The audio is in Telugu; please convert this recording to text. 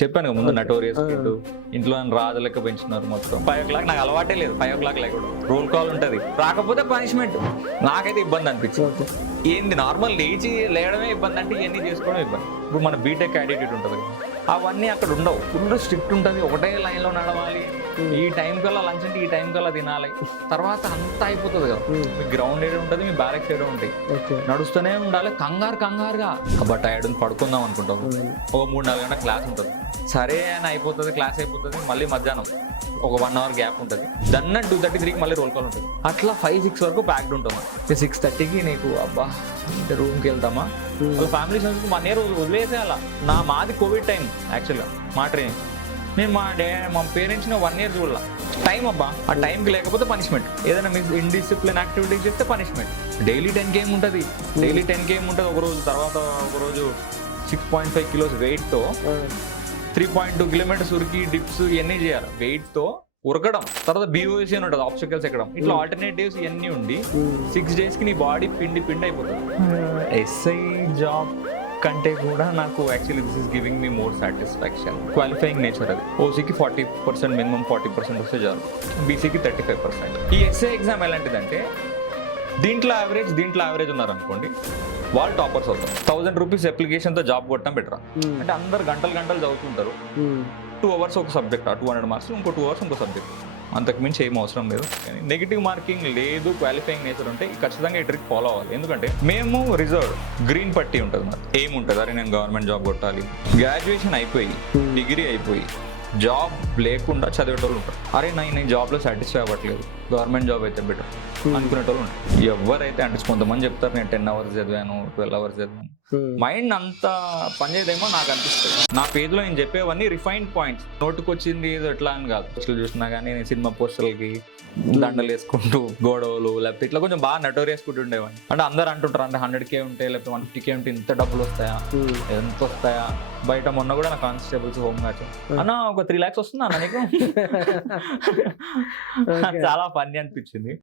చెప్పాను ముందు నటోరియస్ కిడ్ ఇంట్లో రాజు లెక్క పెంచున్నారు మొత్తం 5 o'clock నాకు అలవాటే లేదు 5 o'clock లేకుండా రోల్ కాల్ ఉంటుంది రాకపోతే పనిష్మెంట్ నాకైతే ఇబ్బంది అనిపించింది ఏంది నార్మల్ లేయడమే ఇబ్బంది అంటే ఇవన్నీ చేసుకోవడం ఇబ్బంది ఇప్పుడు మన బీటెక్ యాటిట్యూడ్ ఉంటుంది అవన్నీ అక్కడ ఉండవు ఫుల్ స్ట్రిక్ట్ ఉంటుంది ఒకటే లైన్లో నడవాలి ఈ టైం కల్లా లంచ్ అంటే ఈ టైం కల్లా తినాలి తర్వాత అంతా అయిపోతుంది కదా మీ గ్రౌండ్ ఏరియా ఉంటుంది మీ బ్యారెక్స్ ఏరియా ఉంటాయి నడుస్తూనే ఉండాలి కంగారుగా అబ్బా టైర్డ్ పడుకుందాం అనుకుంటాం ఒక 3-4 గంటల క్లాస్ ఉంటుంది సరే అని అయిపోతుంది క్లాస్ అయిపోతుంది మళ్ళీ మధ్యాహ్నం ఒక 1 hour గ్యాప్ ఉంటుంది దన్న 2:33కి మళ్ళీ రోల్ కాల్ ఉంటుంది అట్లా 5-6 వరకు ప్యాక్డ్ ఉంటాం 6:30కి నీకు అబ్బా రూమ్కి వెళ్తామా వాళ్ళ ఫ్యామిలీ సంస్కృతి 1 year వదిలేసేయాల మాది కోవిడ్ టైం యాక్చువల్గా మా ట్రైనింగ్ నేను మా పేరెంట్స్ని 1 year చూడాల టైం అబ్బా ఆ టైంకి లేకపోతే పనిష్మెంట్ ఏదైనా మీ ఇండిసిప్లిన్ యాక్టివిటీస్ చేస్తే పనిష్మెంట్ డైలీ 10K ఉంటుంది డైలీ 10K ఉంటుంది ఒకరోజు తర్వాత ఒకరోజు 6.5 kilos వెయిట్తో 3.2 kilometers ఉరికి డిప్స్ ఇవన్నీ చేయాలి వెయిట్తో ఉరకడం తర్వాత BOC అని ఉంటుంది ఆబ్స్టికల్స్ ఎక్కడం ఇట్లా ఆల్టర్నేటివ్స్ ఇవన్నీ ఉండి 6 daysకి నీ బాడీ పిండి అయిపోతుంది SI జాబ్ కంటే కూడా నాకు actually this is giving me more satisfaction qualifying nature అది ఓసీకి 40% మినిమం 40% వస్తే చాలు బీసీకి 35%. ఈ ఎస్ఏ ఎగ్జామ్ ఎలాంటిదంటే దీంట్లో యావరేజ్ ఉన్నారనుకోండి వాళ్ళు టాపర్స్ అవుతారు 1000 rupees అప్లికేషన్తో జాబ్ కొట్టడం బెటర్ అంటే అందరు గంటలు చదువుతుంటారు 2 hours ఒక సబ్జెక్ట్ 200 marks ఇంకో 2 hours ఇంకో సబ్జెక్ట్ అంతకుమించి ఏం అవసరం లేదు నెగిటివ్ మార్కింగ్ లేదు క్వాలిఫైయింగ్ నేచర్ ఉంటే ఖచ్చితంగా ఈ ట్రిక్ ఫాలో అవ్వాలి ఎందుకంటే మేము రిజర్వ్ గ్రీన్ పట్టి ఉంటుంది మరి ఏముంటుంది అరే నేను గవర్నమెంట్ జాబ్ కొట్టాలి గ్రాడ్యుయేషన్ అయిపోయి డిగ్రీ అయిపోయి జాబ్ లేకుండా చదివేటోళ్ళు ఉంటారు అరే నేను జాబ్లో సాటిస్ఫై అవ్వట్లేదు గవర్నమెంట్ జాబ్ అయితే బెటర్ అనుకునేటోళ్ళు ఉంటారు ఎవరైతే అంటే కొంతమంది చెప్తారు నేను 10 hours చదివాను 12 hours చదివాను మైండ్ అంతా పనిచేయదేమో నాకు అనిపిస్తుంది నా పేజ్లో నేను చెప్పేవన్నీ రిఫైన్డ్ పాయింట్స్ నోటుకు వచ్చింది ఏదో ఎట్లా అని కాదు పోస్టర్లు చూసినా కానీ నేను సినిమా పోస్టర్లకి దండలు వేసుకుంటూ గొడవలు లేకపోతే ఇట్లా కొంచెం బాగా నటోరి వేసుకుంటూ ఉండేవాడిని అంటే అందరు అంటుంటారు అంటే 100K ఉంటే లేకపోతే 150K ఉంటే ఇంత డబ్బులు వస్తాయా ఎంత వస్తాయా బయట మొన్న కూడా నా కానిస్టేబుల్స్ హోమ్ గార్డ్స్ అన్న ఒక 3 lakhs వస్తుందా అన్న నీకు చాలా ఫన్నీ అనిపించింది.